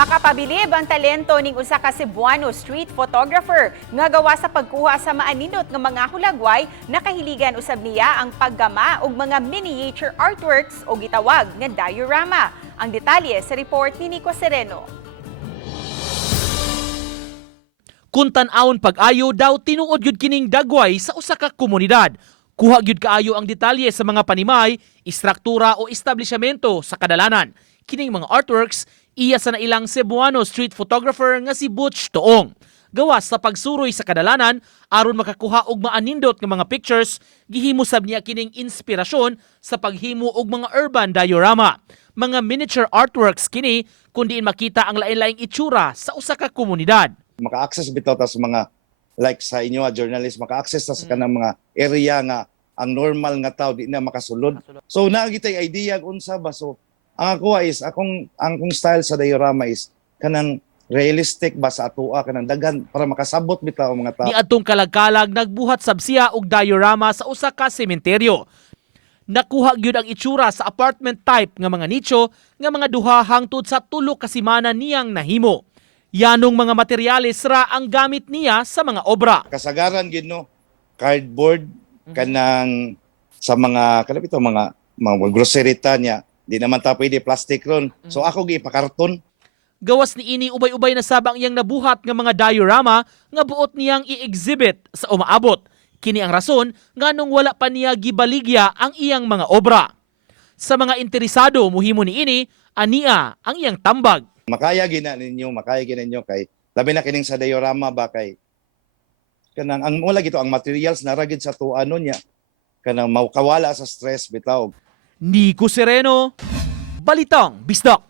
Makapabilib ang talento ning usa ka Cebuano street photographer nga gawa sa pagkuha sa maaninot nga mga hulagway. Nakahiligan usab niya ang paggama og mga miniature artworks o gitawag nga diorama. Ang detalye sa report ni Nico Sereno. Kung tan-awon pag-ayo daw tinuod gyud kining dagway sa usa ka komunidad. Kuha gyud kaayo ang detalye sa mga panimay, istruktura o establishmento sa kadalanan. Kining mga artworks iya sa nailang Cebuano street photographer nga si Butch Toong. Gawas sa pagsuroy sa kadalanan aron makakuha og maanindot nga mga pictures, gihimo sab niya kining inspirasyon sa paghimo og mga urban diorama. Mga miniature artworks kini kun diin makita ang lain-laing itsura sa usa ka komunidad. Maka-access bitaw ta sa mga like sa inyo journalist, maka-access ta sa kanang mga area nga ang normal nga tao di na makasulod. So naagitay idea unsa ba, so ang ako is akong style sa diorama is kanang realistic ba sa atoa kanang daghan para makasabot bitaw ang mga tao. Ni adtong kalagkalag nagbuhat sab siya og diorama sa usa ka sementeryo. Nakuha gyud ang itsura sa apartment type nga mga nicho nga mga duha hangtod sa 3 ka semana niyang nahimo. Yanong mga materyales ra ang gamit niya sa mga obra. Kasagaran gid no, cardboard kanang sa mga kanang ito mga grocery ta niya. Di naman ta pwede plastic ron. So ako gipakarton. Gawas ni ini ubay-ubay na sabang iyang nabuhat nga mga diorama nga buot niyang i-exhibit sa umaabot. Kini ang rason nganong wala pa niya gibaligya ang iyang mga obra. Sa mga interesado muhimo ni ini, ania ang iyang tambag. Makaya gina ninyo kay labi na kining sa diorama ba kay kanang ang wala gito ang materials na ragid sa tuano niya kanang mawkawala sa stress bitaw. Nico Sereno, Balitang Bisdak.